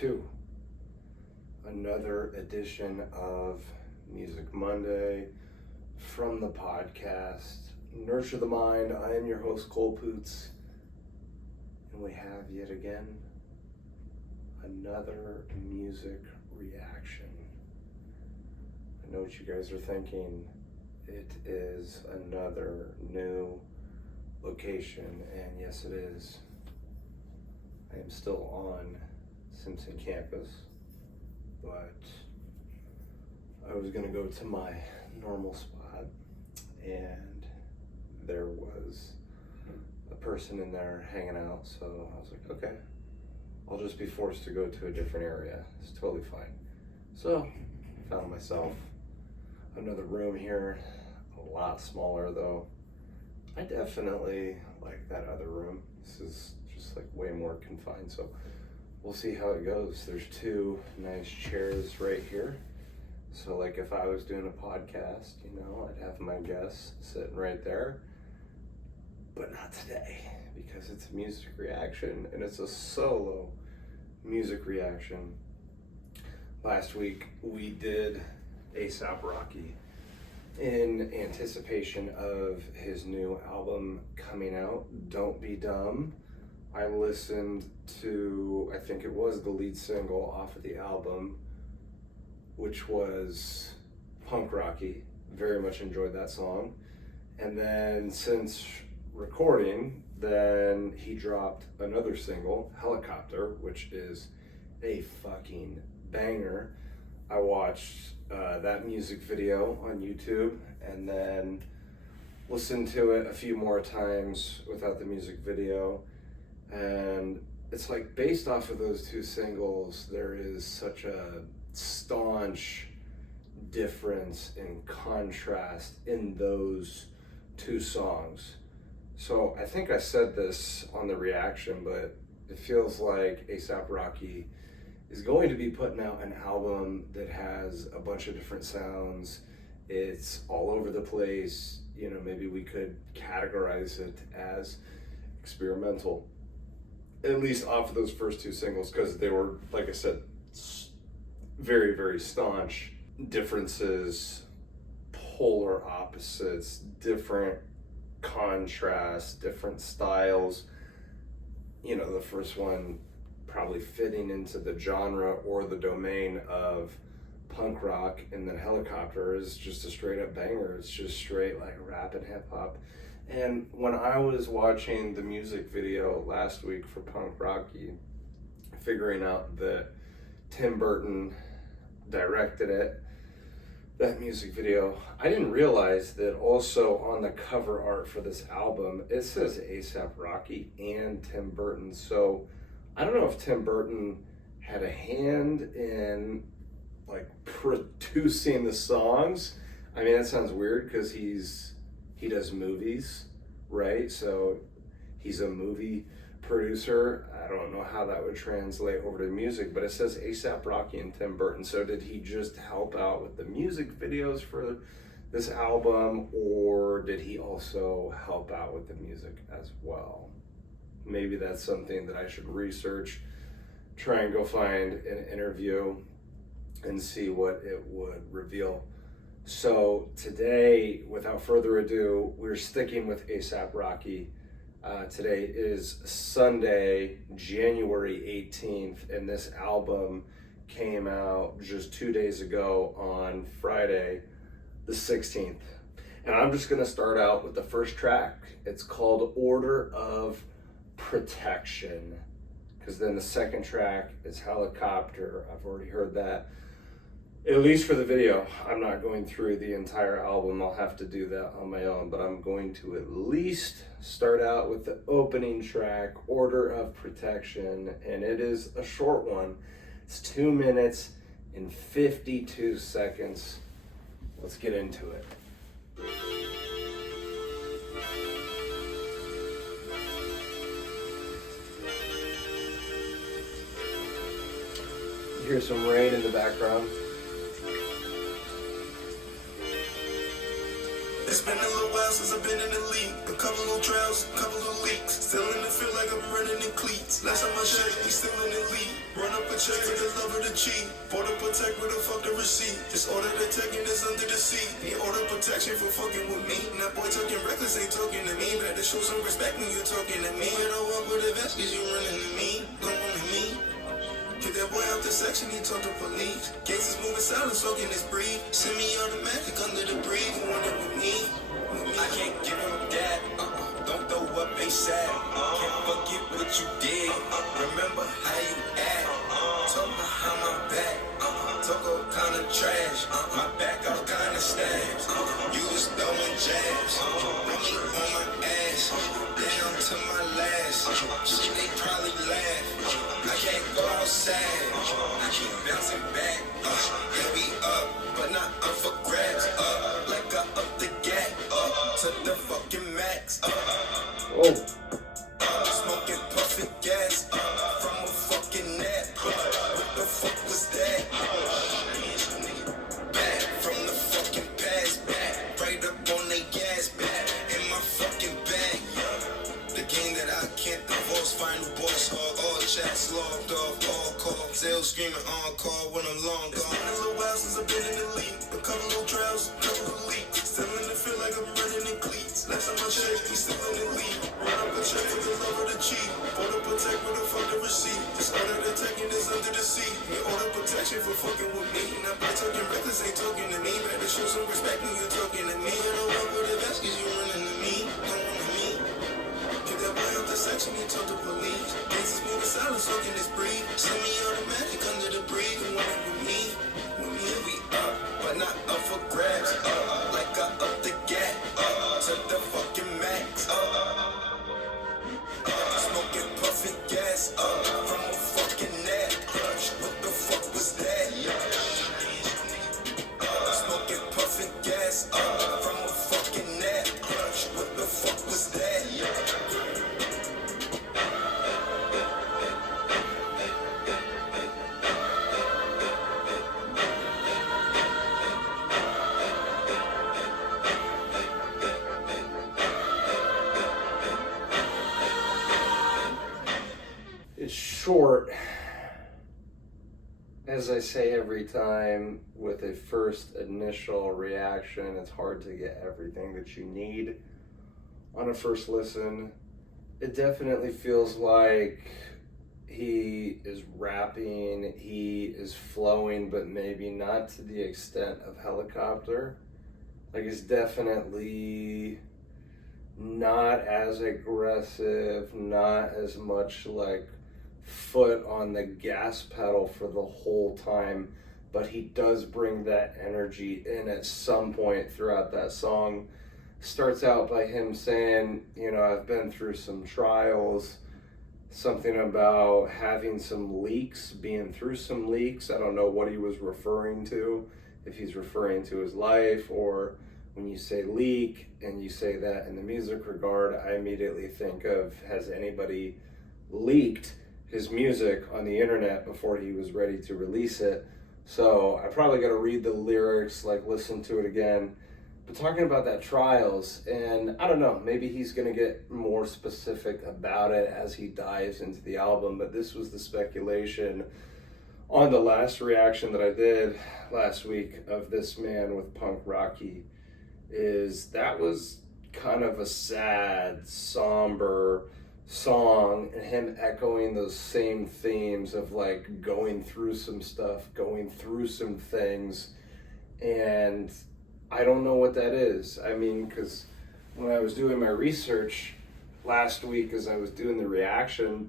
to another edition of Music Monday from the podcast Nurture the Mind. I am your host, Poots, and we have yet again another music reaction. I know what you guys are thinking. It is another new location, and yes, it is. I am still on Simpson campus, but I was gonna go to my normal spot, and there was a person in there hanging out, so I was like, okay, I'll just be forced to go to a different area. It's totally fine. So I found myself another room here, a lot smaller though. I definitely like that other room. This is just like way more confined, so we'll see how it goes. There's two nice chairs right here. So like if I was doing a podcast, I'd have my guests sitting right there, but not today because it's a music reaction and it's a solo music reaction. Last week we did A$AP Rocky in anticipation of his new album coming out, Don't Be Dumb. I listened to, I think it was the lead single off of the album, which was Punk Rocky. Very much enjoyed that song. And then since recording, then he dropped another single, Helicopter, which is a fucking banger. I watched that music video on YouTube and then listened to it a few more times without the music video. And it's like based off of those two singles, there is such a staunch difference in contrast in those two songs. So I think I said this on the reaction, but it feels like A$AP Rocky is going to be putting out an album that has a bunch of different sounds. It's all over the place. Maybe we could categorize it as experimental, at least off of those first two singles, because they were, like I said, very, very staunch differences, polar opposites, different contrasts, different styles. The first one probably fitting into the genre or the domain of punk rock, and then Helicopter is just a straight up banger. It's just straight like rap and hip hop. And when I was watching the music video last week for Punk Rocky, figuring out that Tim Burton directed it, that music video, I didn't realize that also on the cover art for this album, it says A$AP Rocky and Tim Burton. So I don't know if Tim Burton had a hand in like producing the songs. I mean, that sounds weird because he does movies, right? So he's a movie producer. I don't know how that would translate over to music, but it says A$AP Rocky and Tim Burton. So did he just help out with the music videos for this album, or did he also help out with the music as well? Maybe that's something that I should research, try and go find an interview and see what it would reveal. So today, without further ado, we're sticking with A$AP Rocky. Today is Sunday, January 18th, and this album came out just 2 days ago on Friday, the 16th. And I'm just gonna start out with the first track. It's called Order of Protection, because then the second track is Helicopter. I've already heard that, at least for the video. I'm not going through the entire album. I'll have to do that on my own, but I'm going to at least start out with the opening track, Order of Protection, and it is a short one. It's 2 minutes and 52 seconds. Let's get into it. You hear some rain in the background. It's been a little while since I've been in the league. A couple of trials, a couple of leaks. Still in the field like I'm running in cleats. Last time I checked, we still in the league. Run up a check for the love of the cheat. Order protect with a fuck the receipt. Just order the tech and it's under the seat. He order protection for fucking with me. That boy talking reckless, ain't talking to me. Better show some respect when you talking to me. I don't walk with a vest cause you running to me. Don't want to me. Get that boy out the section, he talk to police. Cases moving silent, soaking his breed. Semi-automatic under the breeze. Want it with me. I can't give him that. Don't throw up ASAP. Can't forget what you did. Remember how you act. Talk behind my back. Talk all kind of trash. My back all kind of stabs. You was throwing jabs. I'm on my ass. Down to my last. Shit, they probably laugh. I can't go outside. I keep bouncing back. Yeah, we up, but not up for grabs. Like I up the gap. To the fucking max. Smoking puffing gas. From a fucking nap. What the fuck was that? Back from the fucking past. Back right up on they gas. Back in my fucking bag. The game that I can't divorce. Final boss hog. All chats logged off. All call. Sales screaming on call when I'm long gone. It's been a little while since I've been in the league. A couple of trials, a couple of leaks. Still in the field like I'm running in cleats. Last time I checked, we still in the league. Run up a check for the love of the cheat. Order protect with a fucking receipt. Just order the tech and it's under the seat. We order protection for fucking with me. Now by talking reckless, ain't talking to me. Better show some respect when you talking to me. I don't walk with a vest cause you running to me. Don't want to me. Get that boy out the section, he talk to police. Cases moving silent, soaking his breed. Semi-automatic under the breeze. You want it with me. We up, but not up for grabs. Like I up the gap. To the fucking max. Smoking puffing gas. From a fucking nap. What the fuck was that? Smoking puffing gas. From a fucking nap. What the fuck was that? It's short, as I say every time, with a first initial reaction. It's hard to get everything that you need on a first listen. It definitely feels like he is rapping, he is flowing, but maybe not to the extent of Helicopter. Like, it's definitely not as aggressive, not as much like foot on the gas pedal for the whole time, but he does bring that energy in at some point throughout that song. Starts out by him saying, you know, I've been through some trials, something about having some leaks, being through some leaks. I don't know what he was referring to, if he's referring to his life, or when you say leak and you say that in the music regard, I immediately think of, has anybody leaked his music on the internet before he was ready to release it? So I probably got to read the lyrics, like listen to it again. But talking about that trials, and I don't know, maybe he's going to get more specific about it as he dives into the album, but this was the speculation on the last reaction that I did last week of this man with Punk Rocky. Is that was kind of a sad, somber song, and him echoing those same themes of like going through some stuff, going through some things, and I don't know what that is. I mean, because when I was doing my research last week as I was doing the reaction,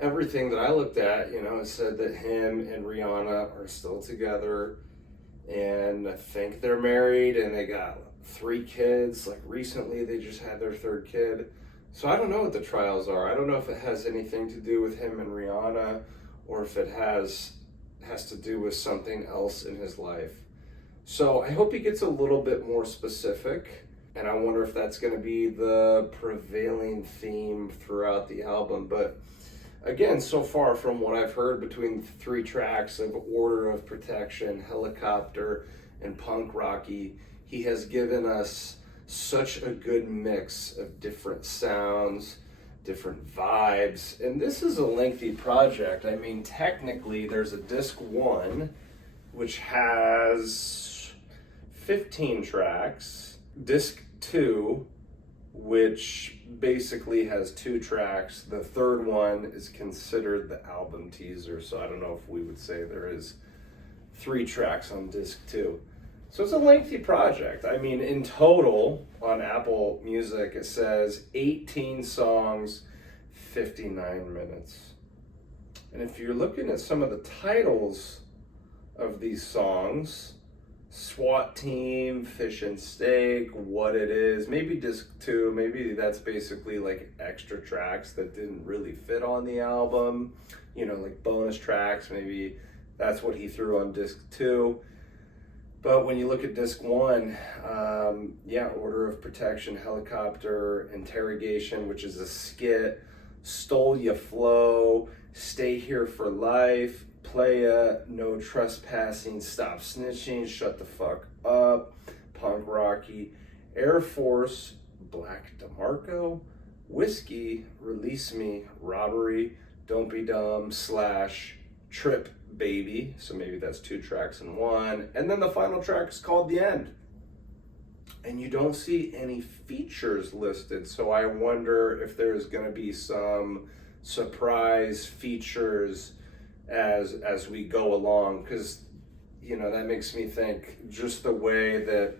everything that I looked at, you know, it said that him and Rihanna are still together, and I think they're married, and they got 3 kids. Like recently they just had their 3rd kid. So I don't know what the trials are. I don't know if it has anything to do with him and Rihanna, or if it has to do with something else in his life. So I hope he gets a little bit more specific, and I wonder if that's going to be the prevailing theme throughout the album. But again, so far from what I've heard between the 3 tracks of Order of Protection, Helicopter, and Punk Rocky, He has given us such a good mix of different sounds, different vibes, and this is a lengthy project. I mean, technically there's a disc 1 which has 15 tracks, disc 2 which basically has 2 tracks. The third one is considered the album teaser, so I don't know if we would say there is 3 tracks on disc 2. So it's a lengthy project. I mean, in total, on Apple Music, it says 18 songs, 59 minutes. And if you're looking at some of the titles of these songs, SWAT Team, Fish and Steak, What It Is, maybe disc 2, maybe that's basically like extra tracks that didn't really fit on the album, you know, like bonus tracks, maybe that's what he threw on disc 2. But when you look at disc 1, Order of Protection, Helicopter, Interrogation, which is a skit, Stole Ya Flow, Stay Here for Life, Playa, No Trespassing, Stop Snitching, Shut the Fuck Up, Punk Rocky, Air Force, Black DeMarco, Whiskey, Release Me, Robbery, Don't Be Dumb, / Trip Baby, so maybe that's 2 tracks in 1, and then the final track is called The End. And you don't see any features listed, so I wonder if there's going to be some surprise features as we go along, because, you know, that makes me think just the way that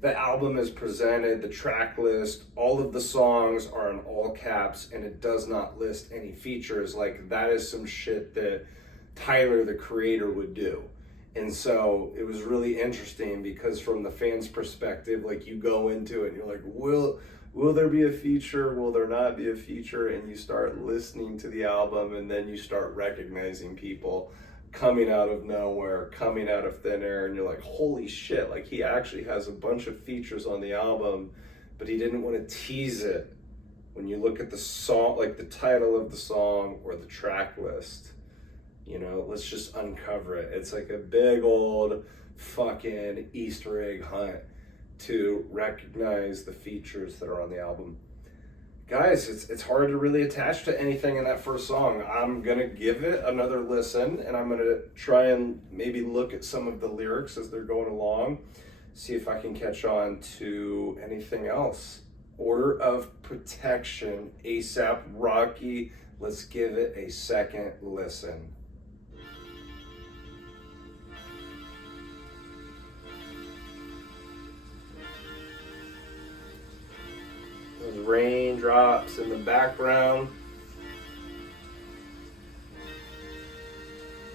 the album is presented, the track list, all of the songs are in all caps, and it does not list any features. Like, that is some shit that Tyler, the creator, would do. And so it was really interesting because from the fans' perspective, like, you go into it and you're like, will there be a feature? Will there not be a feature? And you start listening to the album, and then you start recognizing people coming out of nowhere, coming out of thin air, and you're like, holy shit, like, he actually has a bunch of features on the album, but he didn't want to tease it when you look at the song, like the title of the song or the track list. You know, let's just uncover it. It's like a big old fucking Easter egg hunt to recognize the features that are on the album. Guys, it's hard to really attach to anything in that first song. I'm gonna give it another listen, and I'm gonna try and maybe look at some of the lyrics as they're going along, see if I can catch on to anything else. Order of Protection, A$AP Rocky. Let's give it a second listen. Those raindrops in the background.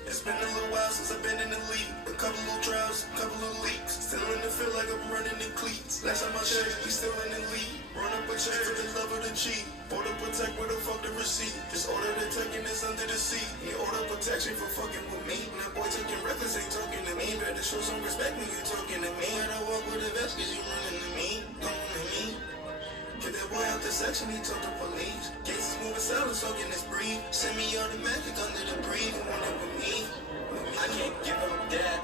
It's been a little while since I've been in the league. A couple little trials, a couple little leaks. Still in the feel like I'm running in cleats. Last time I checked, we still in the league. Run up a check for the love of the cheat. Order protect, where the fuck the receipt? Just order the taking this under the seat. You order protection for fucking with me. Now boy taking reckless ain't talking to me. Better show some respect when you talking to me. Better walk with a vest cause you running to me. Going to me. Get that boy out the section, he told the police. Gates is moving silent, so can this breathe. Semi-automatic under the breathe, want it with me. I can't give him that,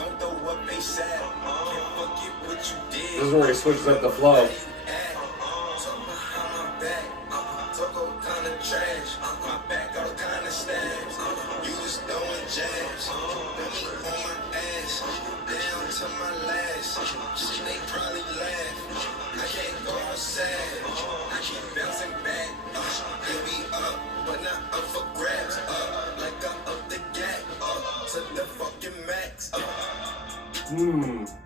don't throw up A$AP. Can't forget what you did. This is where he switches up the flow. Talk behind my back, talk all kind of trash. My back all kind of stabs. You was throwing jabs. Let me on my ass, down to my last. Shit, they probably laugh. I can't go outside. I keep bouncing back. You'll be up, but not up for grabs. Like I'm up the gap. To the fucking max.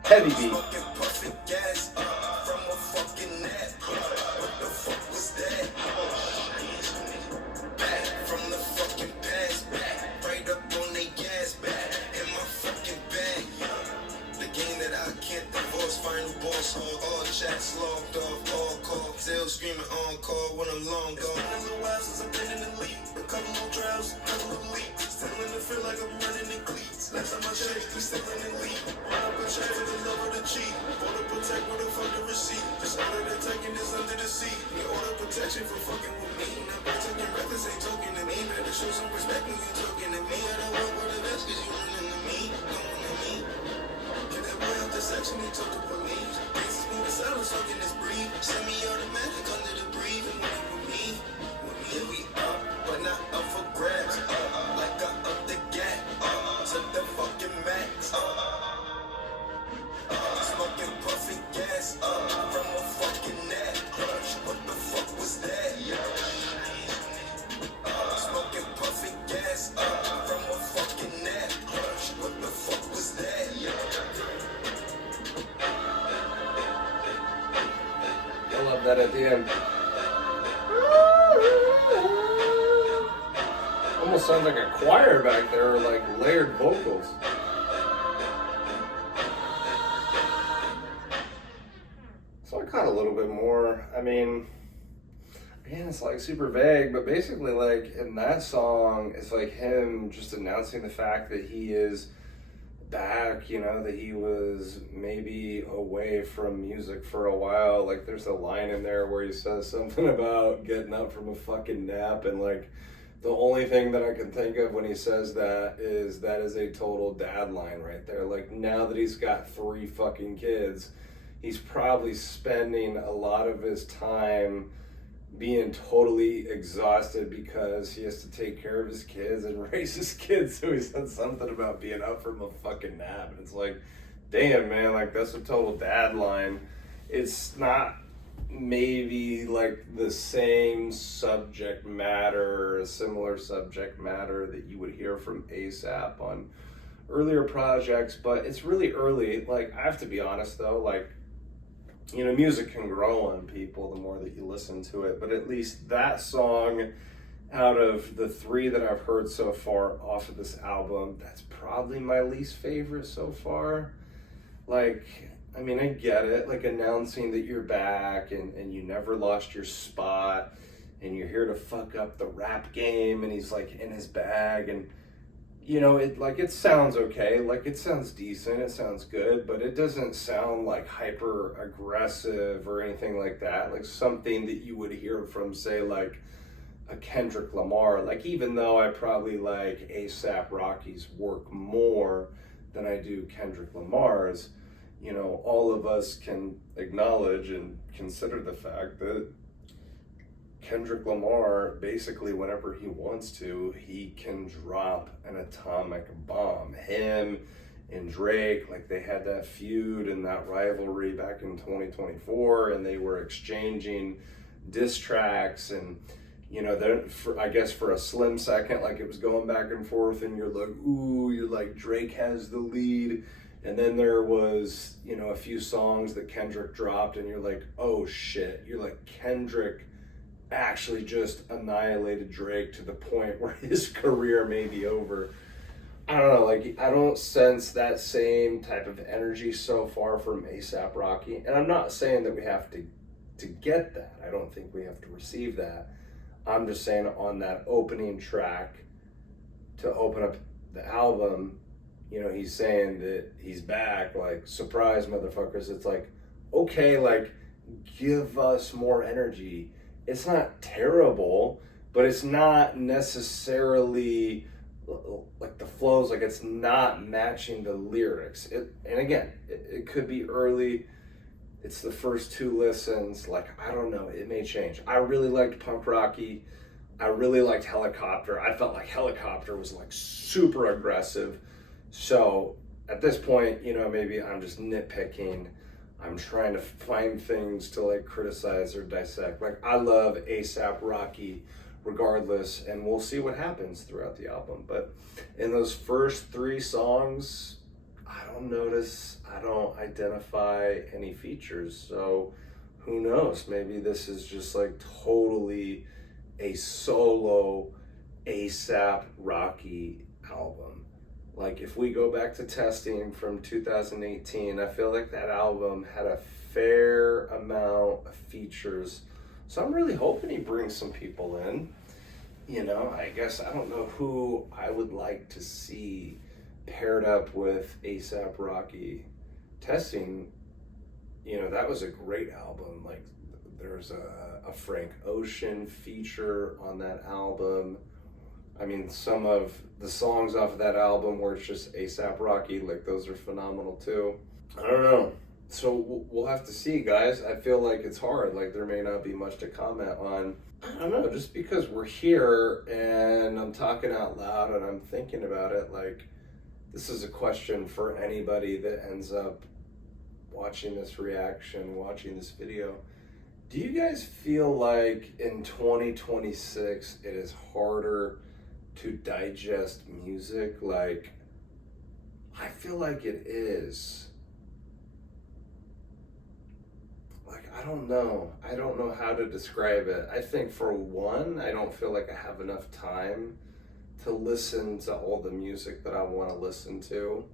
Heavy beat. Fucking puffing gas. From a fucking nap. What the fuck was that? Back from the fucking past. Back right up on they gas. Back in my fucking bag. The game that I can't divorce. Final boss hog. All chats logged off. All calls. Still screaming on call when I'm long gone. It's been a little while since I've been in the league. A couple little trials, a couple little leaks. Still in the feel like I'm running in cleats. Last time I checked, we still in the league. Run up a check for the love of the cheat. Order protect, where the fuck the receipt? Just order the taking this under the seat. You order protection for fucking with me. Now boy taking reckless ain't talking to me. Better show some respect when you talking to me. I don't walk with a vest cause you running to me. Going to me. Get that boy out the section, he that at the end. Almost sounds like a choir back there, or like layered vocals. So I caught a little bit more. I mean, again, it's like super vague, but basically, like in that song, it's like him just announcing the fact that he is back, you know, that he was maybe away from music for a while. Like there's a line in there where he says something about getting up from a fucking nap, and like the only thing that I can think of when he says that is a total dad line right there. Like now that he's got 3 fucking kids, he's probably spending a lot of his time being totally exhausted because he has to take care of his kids and raise his kids. So he said something about being up from a fucking nap. And it's like, damn, man, like that's a total dad line. It's not maybe like the same subject matter, a similar subject matter that you would hear from ASAP on earlier projects, but it's really early. Like I have to be honest though, like, you know, music can grow on people the more that you listen to it, but at least that song, out of the 3 that I've heard so far off of this album, that's probably my least favorite so far. Like, I mean, I get it, like announcing that you're back and you never lost your spot and you're here to fuck up the rap game, and he's like in his bag, and you know, it sounds okay, like it sounds decent, it sounds good, but it doesn't sound like hyper aggressive or anything like that, like something that you would hear from, say, like a Kendrick Lamar. Like even though I probably like A$AP Rocky's work more than I do Kendrick Lamar's, you know, all of us can acknowledge and consider the fact that Kendrick Lamar, basically whenever he wants to, he can drop an atomic bomb. Him and Drake, like they had that feud and that rivalry back in 2024, and they were exchanging diss tracks, and you know, I guess for a slim second, like it was going back and forth, and you're like, ooh, you're like, Drake has the lead. And then there was, you know, a few songs that Kendrick dropped, and you're like, oh shit, you're like, Kendrick actually just annihilated Drake to the point where his career may be over. I don't know, like I don't sense that same type of energy so far from A$AP Rocky. And I'm not saying that we have to get that. I don't think we have to receive that. I'm just saying on that opening track to open up the album, you know, he's saying that he's back, like, surprise motherfuckers. It's like, okay, like, give us more energy. It's not terrible, but it's not necessarily like the flows, like it's not matching the lyrics. And again, it could be early. It's the first 2 listens. Like, I don't know, it may change. I really liked Punk Rocky. I really liked Helicopter. I felt like Helicopter was like super aggressive. So at this point, you know, maybe I'm just nitpicking. I'm trying to find things to like criticize or dissect. Like I love A$AP Rocky regardless, and we'll see what happens throughout the album. But in those first 3 songs, I don't identify any features. So who knows? Maybe this is just like totally a solo A$AP Rocky album. Like if we go back to Testing from 2018, I feel like that album had a fair amount of features. So I'm really hoping he brings some people in. You know, I guess I don't know who I would like to see paired up with A$AP Rocky. Testing, you know, that was a great album. Like there's a Frank Ocean feature on that album. I mean, some of the songs off of that album where it's just A$AP Rocky, like those are phenomenal too. I don't know. So we'll have to see, guys. I feel like it's hard. Like there may not be much to comment on. I don't know, just because we're here and I'm talking out loud and I'm thinking about it, like this is a question for anybody that ends up watching this reaction, watching this video. Do you guys feel like in 2026 it is harder to digest music? Like, I feel like it is. like, I don't know how to describe it. I think for one, I don't feel like I have enough time to listen to all the music that I want to listen to.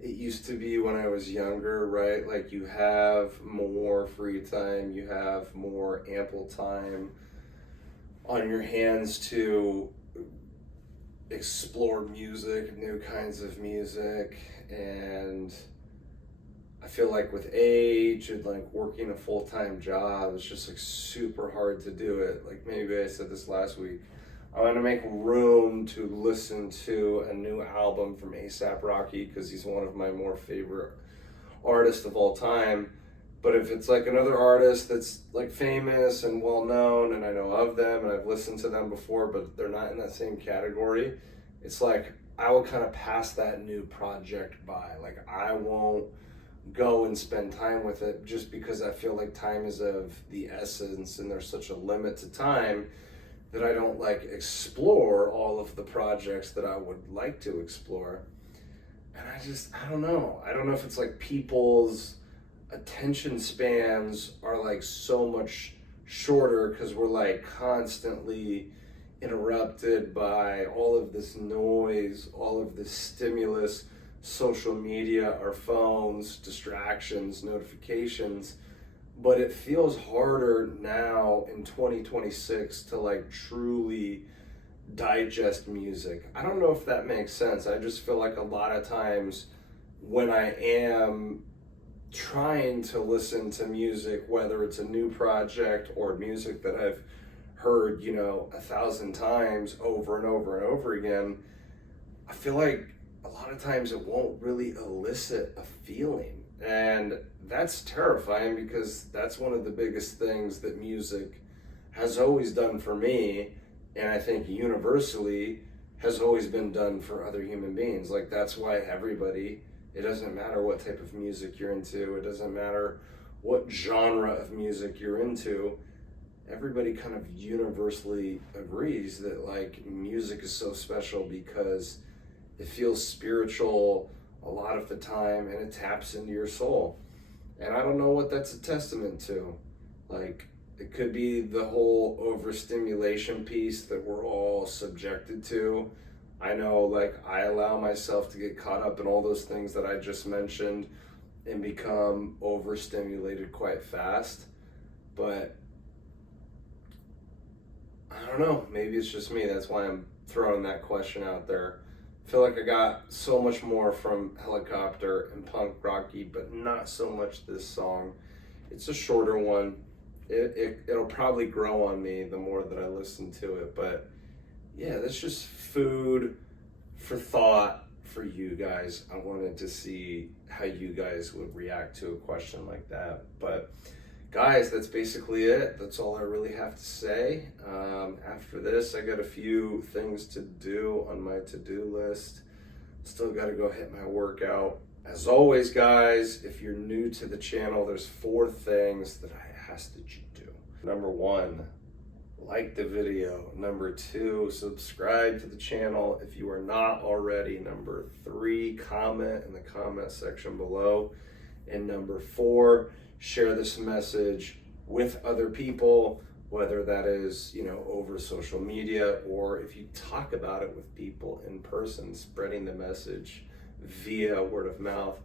It used to be when I was younger, right? Like, you have more free time, you have more ample time on your hands to explore music, new kinds of music. And I feel like with age and like working a full-time job, it's just like super hard to do it. Like, maybe I said this last week, I want to make room to listen to a new album from A$AP Rocky because he's one of my more favorite artists of all time. But if it's like another artist that's like famous and well known and I know of them and I've listened to them before, but they're not in that same category, it's like I will kind of pass that new project by. Like, I won't go and spend time with it just because I feel like time is of the essence and there's such a limit to time that I don't like explore all of the projects that I would like to explore. And I don't know. I don't know if it's like people's attention spans are like so much shorter because we're like constantly interrupted by all of this noise, all of this stimulus, social media, our phones, distractions, notifications. But it feels harder now in 2026 to like truly digest music. I don't know if that makes sense. I just feel like a lot of times when I am trying to listen to music, whether it's a new project or music that I've heard, 1,000 times over and over and over again, I feel like a lot of times it won't really elicit a feeling. And that's terrifying because that's one of the biggest things that music has always done for me, and I think universally has always been done for other human beings. Like, that's why everybody, it doesn't matter what type of music you're into, it doesn't matter what genre of music you're into, everybody kind of universally agrees that like music is so special because it feels spiritual a lot of the time and it taps into your soul. And I don't know what that's a testament to. Like, it could be the whole overstimulation piece that we're all subjected to. I know, like, I allow myself to get caught up in all those things that I just mentioned and become overstimulated quite fast. But I don't know, maybe it's just me. That's why I'm throwing that question out there. I feel like I got so much more from Helicopter and Punk Rocky, but not so much this song. It's a shorter one. It'll probably grow on me the more that I listen to it. But yeah, that's just food for thought for you guys. I wanted to see how you guys would react to a question like that. But guys, that's basically it. That's all I really have to say. After this, I got a few things to do on my to-do list. Still got to go hit my workout. As always, guys, if you're new to the channel, there's 4 things that I ask that you do. Number 1, like the video. Number 2, subscribe to the channel if you are not already. Number 3, comment in the comment section below. And number 4, share this message with other people, whether that is, over social media, or if you talk about it with people in person, spreading the message via word of mouth.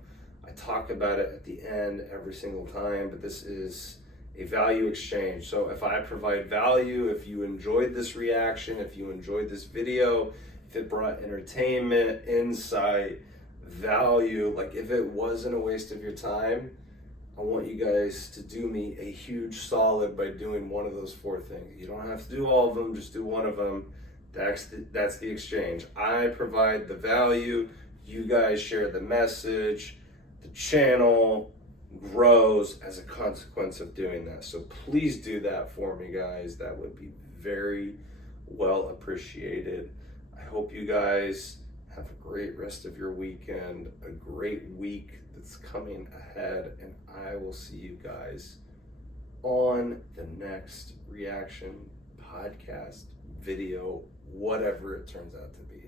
I talk about it at the end every single time, but this is a value exchange. So if I provide value, if you enjoyed this reaction, if you enjoyed this video, if it brought entertainment, insight, value, like if it wasn't a waste of your time, I want you guys to do me a huge solid by doing one of those 4 things. You don't have to do all of them, just do one of them. That's the exchange. I provide the value, you guys share the message, the channel grows as a consequence of doing that. So please do that for me, guys. That would be very well appreciated. I hope you guys have a great rest of your weekend, a great week that's coming ahead, and I will see you guys on the next reaction, podcast, video, whatever it turns out to be.